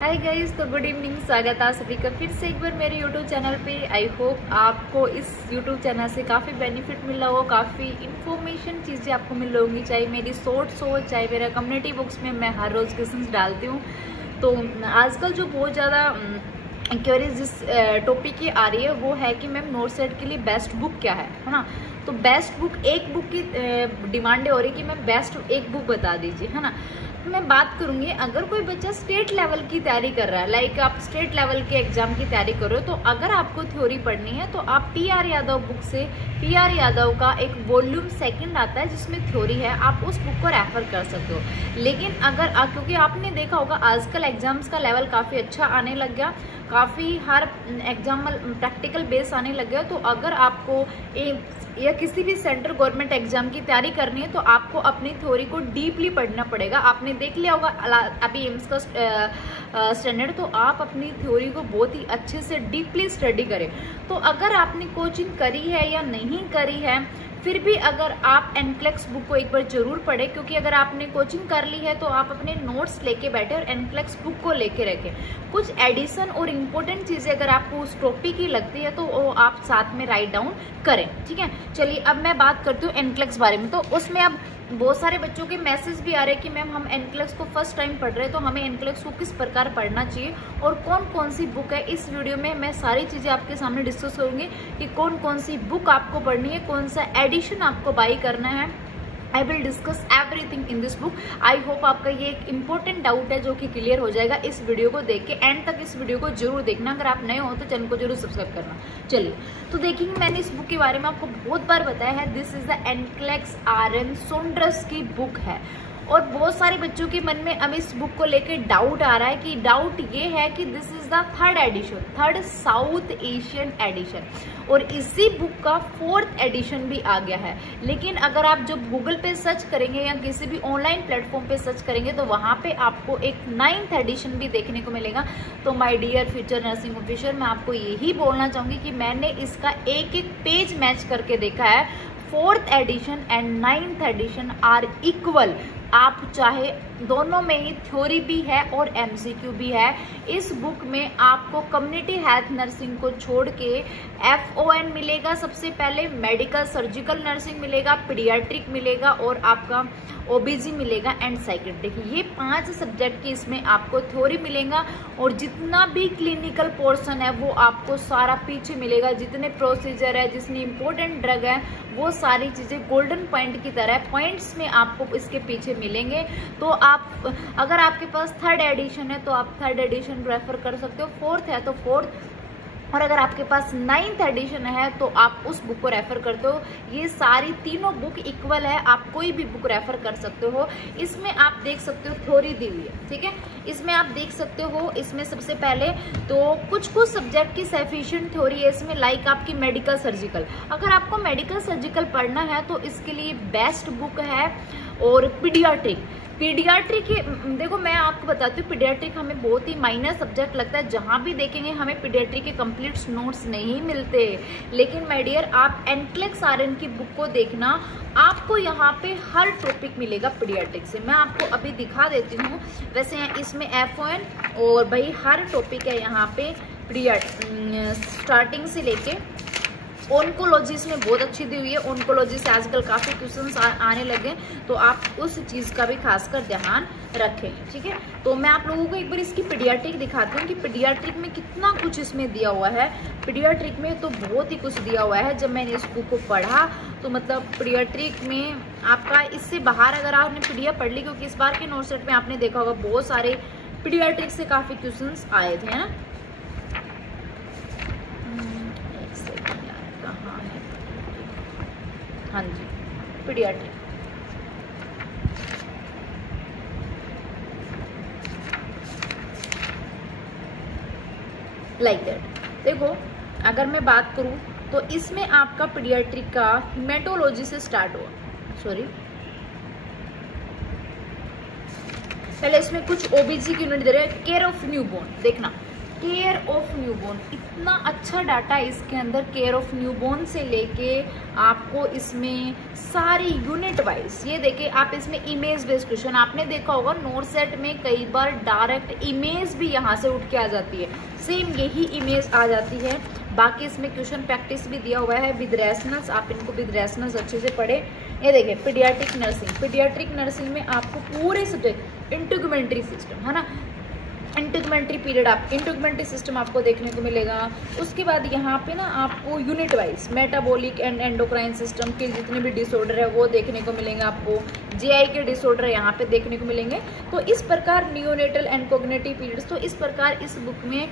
Hi guys, तो good evening. स्वागत है आप सभी का फिर से एक बार मेरे यूट्यूब चैनल पे। आई होप आपको इस यूट्यूब चैनल से काफ़ी बेनिफिट मिल रहा हो, काफ़ी इन्फॉर्मेशन चीज़ें आपको मिल रही होंगी, चाहे मेरी शॉर्ट्स हो चाहे मेरा कम्युनिटी बुक्स में मैं हर रोज़ क्वेश्चंस डालती हूँ। तो आजकल जो बहुत ज़्यादा इंक्वायरीज जिस टॉपिक की आ रही है वो है कि मैम नोट सेट के लिए बेस्ट बुक क्या है ना। तो बेस्ट बुक, एक बुक की डिमांड हो रही है कि मैम बेस्ट एक बुक बता दीजिए, है ना। मैं बात करूंगी, अगर कोई बच्चा स्टेट लेवल की तैयारी कर रहा है, लाइक आप स्टेट लेवल के एग्जाम की तैयारी कर रहे हो, तो अगर आपको थ्योरी पढ़नी है तो आप पीआर यादव बुक से, पीआर यादव का एक वॉल्यूम सेकंड आता है जिसमें थ्योरी है, आप उस बुक को रेफर कर सकते हो। लेकिन अगर क्योंकि आपने देखा होगा आजकल एग्जाम्स का लेवल काफ़ी अच्छा आने लग गया, काफ़ी हर एग्जाम प्रैक्टिकल बेस आने लग गया। तो अगर आपको या किसी भी सेंट्रल गवर्नमेंट एग्जाम की तैयारी करनी है तो आपको अपनी थ्योरी को डीपली पढ़ना पड़ेगा। आपने देख लिया होगा अभी एम्स का स्टैंडर्ड, तो आप अपनी थ्योरी को बहुत ही अच्छे से डीपली स्टडी करें। तो अगर आपने कोचिंग करी है या नहीं करी है, फिर भी अगर आप एनक्लेक्स बुक को एक बार जरूर पढ़ें, क्योंकि अगर आपने कोचिंग कर ली है तो आप अपने नोट्स लेके बैठे और एनक्लेक्स बुक को लेके रखें। कुछ एडिशन और इम्पोर्टेंट चीज़ें अगर आपको उस टॉपिक की लगती है तो वो आप साथ में राइट डाउन करें, ठीक है। चलिए अब मैं बात करती हूँ एनक्लेक्स बारे में। तो उसमें अब बहुत सारे बच्चों के मैसेज भी आ रहे हैं कि मैम हम एनक्लेक्स को फर्स्ट टाइम पढ़ रहे हैं, तो हमें एनक्लेक्स को किस प्रकार पढ़ना चाहिए और कौन कौन सी बुक है। इस वीडियो में मैं सारी चीज़ें आपके सामने डिस्कस करूंगी कि कौन कौन सी बुक आपको पढ़नी है, कौन सा एडिशन आपको बाई करना है। I will discuss everything in this book. I hope आपका ये एक इम्पोर्टेंट डाउट है जो कि क्लियर हो जाएगा इस वीडियो को देख के। एंड तक इस वीडियो को जरूर देखना, अगर आप नए हो तो चैनल को जरूर सब्सक्राइब करना। चलिए तो देखिए, मैंने इस बुक के बारे में आपको बहुत बार बताया है, this is the NCLEX RN. Saunders की बुक है। और बहुत सारे बच्चों के मन में अब इस बुक को लेकर डाउट आ रहा है कि डाउट ये है कि this is the third edition, third South Asian edition, और इसी बुक का फोर्थ एडिशन भी आ गया है। लेकिन अगर आप जब गूगल पे सर्च करेंगे या किसी भी ऑनलाइन प्लेटफॉर्म पे सर्च करेंगे तो वहाँ पे आपको एक 9th एडिशन भी देखने को मिलेगा। तो my dear future nursing officer, मैं आपको यही बोलना चाहूँगी कि मैंने इसका एक एक पेज मैच करके देखा है। 4th edition and 9th edition are equal. आप चाहे दोनों में ही थ्योरी भी है और एमसीक्यू भी है। इस बुक में आपको कम्युनिटी हेल्थ नर्सिंग को छोड़ के FON मिलेगा, सबसे पहले मेडिकल सर्जिकल नर्सिंग मिलेगा, पीडियाट्रिक मिलेगा और आपका OBG मिलेगा एंड साइकेट्रिक। ये 5 सब्जेक्ट की इसमें आपको थ्योरी मिलेगा और जितना भी क्लिनिकल पोर्शन है वो आपको सारा पीछे मिलेगा। जितने प्रोसीजर है, जितनी इंपॉर्टेंट ड्रग है, वो सारी चीज़ें गोल्डन पॉइंट की तरह पॉइंट्स में आपको इसके पीछे मिलेंगे। तो आप अगर आपके पास 3rd एडिशन है तो आप 3rd एडिशन रेफर कर सकते हो, 4th है तो 4th, और अगर आपके पास 9th एडिशन है तो आप उस बुक को रेफर करते हो। ये सारी तीनों बुक इक्वल है, आप कोई भी बुक रेफर कर सकते हो। इसमें आप देख सकते हो थ्योरी दी हुई है, ठीक है। इसमें आप देख सकते हो, इसमें सबसे पहले तो कुछ सब्जेक्ट की सफिशिएंट थ्योरी है इसमें, लाइक आपकी मेडिकल सर्जिकल। अगर आपको मेडिकल सर्जिकल पढ़ना है तो इसके लिए बेस्ट बुक है। और पीडियाट्रिक देखो मैं आपको बताती हूँ, पीडियाट्रिक हमें बहुत ही माइनर सब्जेक्ट लगता है, जहाँ भी देखेंगे हमें पीडियाट्रिक के कंप्लीट नोट्स नहीं मिलते। लेकिन माय डियर, आप एनक्लेक्स आर.एन. की बुक को देखना, आपको यहाँ पे हर टॉपिक मिलेगा पीडियाट्रिक से। मैं आपको अभी दिखा देती हूँ। वैसे इसमें FON और भाई हर टॉपिक है यहाँ पे स्टार्टिंग से लेके ऑन्कोलॉजी इसमें बहुत अच्छी दी हुई है। ऑन्कोलॉजी से आजकल काफ़ी क्वेश्चंस आने लगे, तो आप उस चीज़ का भी खासकर ध्यान रखें, ठीक है। तो मैं आप लोगों को एक बार इसकी पीडियाट्रिक दिखाती हूँ कि पीडियाट्रिक में कितना कुछ इसमें दिया हुआ है। पीडियाट्रिक में तो बहुत ही कुछ दिया हुआ है। जब मैंने इस बुक को पढ़ा तो मतलब पीडियाट्रिक में आपका इससे बाहर अगर आपने पीडिया पढ़ ली, क्योंकि इस बार के नोट सेट में आपने देखा होगा बहुत सारे पीडियाट्रिक से काफ़ी क्वेश्चंस आए थे, है ना। हाँ जी, पीडियाट्रिक लाइक दैट। देखो अगर मैं बात करूं तो इसमें आपका पीडियाट्रिक का हेमेटोलॉजी से स्टार्ट हुआ, पहले इसमें कुछ OBG की यूनिट दे रहे हैं, केयर ऑफ न्यूबॉर्न। देखना केयर ऑफ न्यूबॉर्न, इतना अच्छा डाटा है इसके अंदर। केयर ऑफ न्यूबॉर्न से लेके आपको इसमें सारी यूनिट वाइज, ये देखिए आप इसमें इमेज बेस्ड क्वेश्चन, आपने देखा होगा नोट सेट में कई बार डायरेक्ट इमेज भी यहाँ से उठ के आ जाती है, सेम यही इमेज आ जाती है। बाकी इसमें क्वेश्चन प्रैक्टिस भी दिया हुआ है विद रेफरेंस, आप इनको विद रेफरेंस अच्छे से पढ़े। ये देखिए पीडियाट्रिक नर्सिंग, पीडियाट्रिक नर्सिंग में आपको पूरे सब्जेक्ट इंटीग्यूमेंट्री सिस्टम है ना, इंटीग्यूमेंट्री पीरियड, आप इंटीग्यूमेंट्री सिस्टम आपको देखने को मिलेगा। उसके बाद यहाँ पे ना आपको unit wise metabolic and endocrine system के जितने भी डिसऑर्डर है वो देखने को मिलेंगे आपको, जीआई के डिसऑर्डर यहाँ पे देखने को मिलेंगे। तो इस प्रकार नियोनेटल एंड कोग्निटिव पीरियड्स, तो इस प्रकार इस बुक में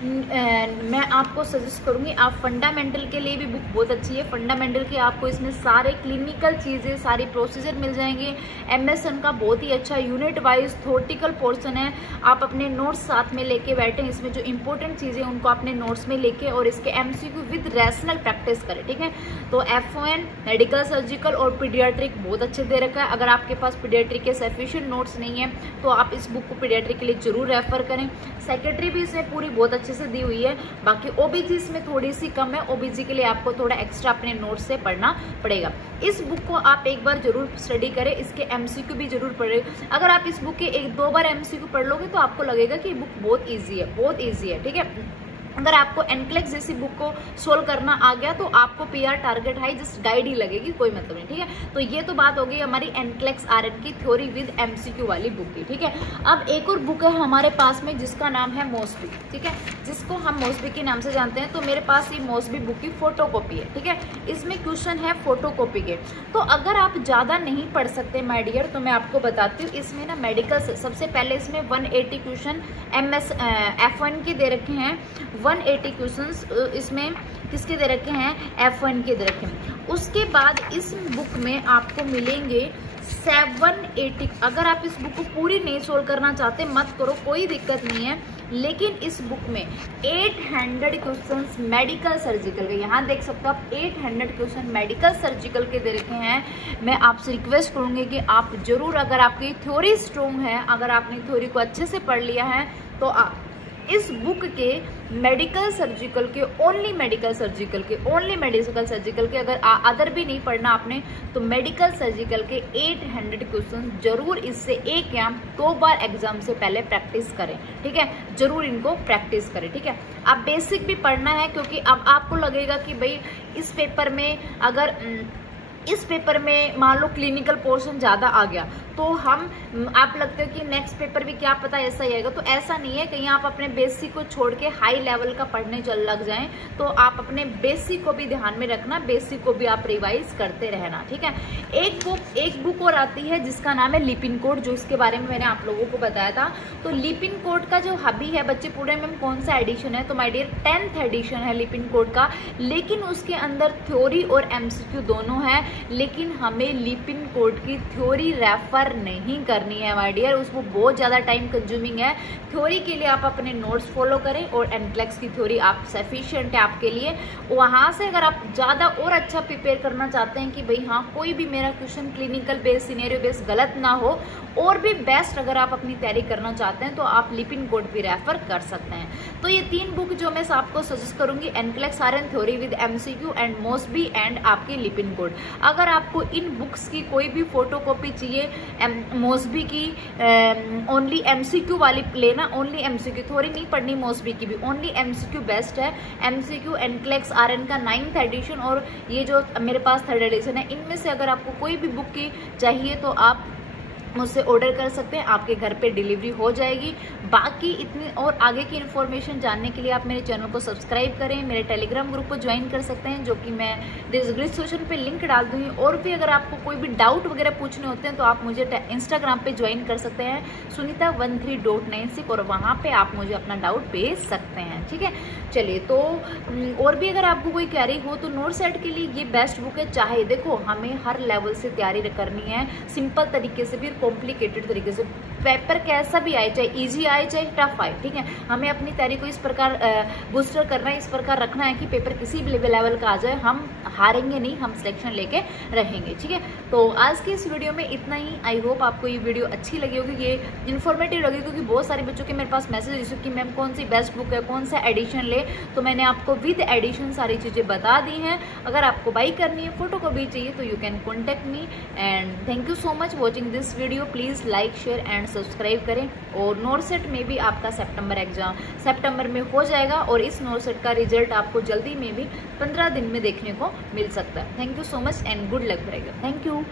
मैं आपको सजेस्ट करूंगी, आप फंडामेंटल के लिए भी बुक बहुत अच्छी है। फंडामेंटल के आपको इसमें सारे क्लिनिकल चीज़ें, सारी प्रोसीजर मिल जाएंगे। एमएसएन का बहुत ही अच्छा यूनिट वाइज थ्योरेटिकल पोर्शन है, आप अपने नोट्स साथ में लेके बैठे, इसमें जो इंपॉर्टेंट चीज़ें उनको अपने नोट्स में लेके और इसके एमसीक्यू विद रैशनल प्रैक्टिस करें, ठीक है। तो एफओएन, मेडिकल, सर्जिकल और पीडियाट्रिक बहुत अच्छे दे रखा है। अगर आपके पास पीडियाट्रिक के सफिशिएंट नोट्स नहीं है तो आप इस बुक को पीडियाट्रिक के लिए जरूर रेफर करें। सेक्रेटरी भी इसमें पूरी बहुत अच्छे से दी हुई है। बाकी ओबीजी इसमें थोड़ी सी कम है, ओबीजी के लिए आपको थोड़ा एक्स्ट्रा अपने नोट्स से पढ़ना पड़ेगा। इस बुक को आप एक बार जरूर स्टडी करें, इसके एमसीक्यू भी जरूर पढ़ें। अगर आप इस बुक के एक दो बार एमसीक्यू पढ़ लोगे तो आपको लगेगा कि बुक बहुत ईजी है, बहुत ईजी है, ठीक है। अगर आपको एनक्लेक्स जैसी बुक को सोल्व करना आ गया तो आपको PR target high just guide ही लगेगी, कोई मतलब नहीं, ठीक है। तो ये तो बात हो गई हमारी एनक्लेक्स आरएन की थ्योरी विद एमसीक्यू वाली बुक की, ठीक है। अब एक और बुक है हमारे पास में जिसका नाम है मोस्बी, ठीक है, जिसको हम मोस्बी के नाम से जानते हैं। तो मेरे पास ये मोस्बी बुक की फोटोकॉपी है, ठीक है। इसमें क्वेश्चन है फोटोकॉपी के। तो अगर आप ज़्यादा नहीं पढ़ सकते माय डियर तो मैं आपको बताती हूँ, इसमें ना मेडिकल से सबसे पहले इसमें 180 क्वेश्चन F1 के दे रखे हैं, 180 क्वेश्चंस इसमें किसके दे रखे हैं, F1 के दे रखे हैं। उसके बाद इस बुक में आपको मिलेंगे 780। अगर आप इस बुक को पूरी नहीं सोल्व करना चाहते मत करो, कोई दिक्कत नहीं है, लेकिन इस बुक में 800 क्वेश्चंस मेडिकल सर्जिकल के, यहाँ देख सकते हो आप 800 क्वेश्चन मेडिकल सर्जिकल के दे रखे हैं। मैं आपसे रिक्वेस्ट करूँगी कि आप जरूर, अगर आपकी थ्योरी स्ट्रॉन्ग है, अगर आपने थ्योरी को अच्छे से पढ़ लिया है तो आप इस बुक के मेडिकल सर्जिकल के, ओनली मेडिकल सर्जिकल के, ओनली मेडिकल सर्जिकल के, अगर अदर भी नहीं पढ़ना आपने तो मेडिकल सर्जिकल के 800 क्वेश्चन जरूर इससे एक या दो बार एग्जाम से पहले प्रैक्टिस करें, ठीक है। जरूर इनको प्रैक्टिस करें, ठीक है। आप बेसिक भी पढ़ना है क्योंकि अब आपको लगेगा कि भाई इस पेपर में, अगर इस पेपर में मान लो क्लिनिकल पोर्शन ज़्यादा आ गया तो आप लगते हो कि नेक्स्ट पेपर भी क्या पता ऐसा ही आएगा, तो ऐसा नहीं है। कहीं आप अपने बेसिक को छोड़ के हाई लेवल का पढ़ने लग जाएं तो आप अपने बेसिक को भी ध्यान में रखना, बेसिक को भी आप रिवाइज करते रहना, ठीक है। एक बुक और आती है जिसका नाम है लिपिन कोड, जो इसके बारे में मैंने आप लोगों को बताया था। तो लिपिन कोड का जो हबी है बच्चे, पूरे में कौन सा एडिशन है, तो माय डियर 10th एडिशन है लिपिन कोड का, लेकिन उसके अंदर थ्योरी और एमसीक्यू दोनों है। लेकिन हमें लिपिन कोड की थ्योरी रेफर नहीं करनी है माय डियर, उसको बहुत ज़्यादा टाइम कंज्यूमिंग है। थ्योरी के लिए आप अपने नोट्स फॉलो करें और एनक्लेक्स की थ्योरी आप सफिशिएंट है आपके लिए। वहाँ से अगर आप ज़्यादा और अच्छा प्रिपेयर करना चाहते हैं कि भाई हाँ कोई भी मेरा question clinical base, scenario base गलत ना हो, और भी बेस्ट अगर आप अपनी तैयारी करना चाहते हैं तो आप लिपिन कोड भी रेफर कर सकते हैं। तो ये 3 बुक जो मैं आपको सजेस्ट करूंगी, NCLEX RN theory with MCQ and Mosby and आपकी लिपिन कोड। अगर आपको इन बुक्स की कोई भी फोटोकॉपी चाहिए, मोस्बी की ओनली एमसीक्यू वाली लेना, ओनली एमसीक्यू, थ्योरी नहीं पढ़नी मोस्बी की भी, ओनली एमसीक्यू बेस्ट है। एमसीक्यू एनक्लेक्स आरएन का 9th एडिशन और ये जो मेरे पास 3rd एडिशन है, इनमें से अगर आपको कोई भी बुक की चाहिए तो आप मुझसे ऑर्डर कर सकते हैं, आपके घर पे डिलीवरी हो जाएगी। बाकी इतनी और आगे की इन्फॉर्मेशन जानने के लिए आप मेरे चैनल को सब्सक्राइब करें, मेरे टेलीग्राम ग्रुप को ज्वाइन कर सकते हैं, जो कि मैं डिस्क्रिप्शन पे लिंक डाल दूंगी। और भी अगर आपको कोई भी डाउट वगैरह पूछने होते हैं तो आप मुझे इंस्टाग्राम पे ज्वाइन कर सकते हैं sunita13.96, और वहाँ पे आप मुझे अपना डाउट भेज सकते हैं, ठीक है। चलिए, तो और भी अगर आपको कोई क्वेरी हो तो नोट सेट के लिए ये बेस्ट बुक है। चाहे देखो हमें हर लेवल से तैयारी करनी है, सिंपल तरीके से भी, कॉम्प्लिकेटेड तरीके से। पेपर कैसा भी आए, चाहे इजी आए चाहे टफ आए, ठीक है, हमें अपनी तैयारी को इस प्रकार बूस्टर करना है, इस प्रकार रखना है कि पेपर किसी भी लेवल का आ जाए हम हारेंगे नहीं, हम सिलेक्शन लेके रहेंगे, ठीक है। तो आज की इस वीडियो में इतना ही। आई होप आपको ये वीडियो अच्छी लगी होगी, ये इन्फॉर्मेटिव लगी, क्योंकि बहुत सारे बच्चों के मेरे पास मैसेज रिसीव कि मैम कौन सी बेस्ट बुक है, कौन सा एडिशन ले, तो मैंने आपको विद एडिशन सारी चीज़ें बता दी हैं। अगर आपको बाई करनी है, फोटो कॉपी चाहिए, तो you can contact me. And thank you so much watching this video. Please like share and subscribe करें। और नॉरसेट में भी आपका सितंबर में हो जाएगा, और इस नॉरसेट का रिजल्ट आपको जल्दी में भी 15 दिन में देखने को मिल सकता है। Thank you so much and good luck रहेगा। Thank you.